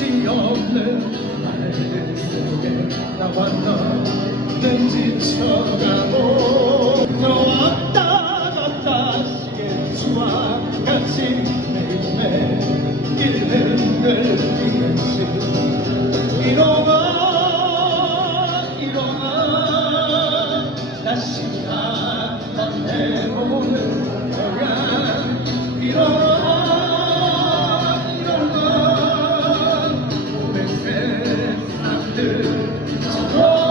끝이 없는 나의 속에 나와 너는 지쳐가고. 너 왔다 갔다 시계 추와 같이 내 몸에 길 Oh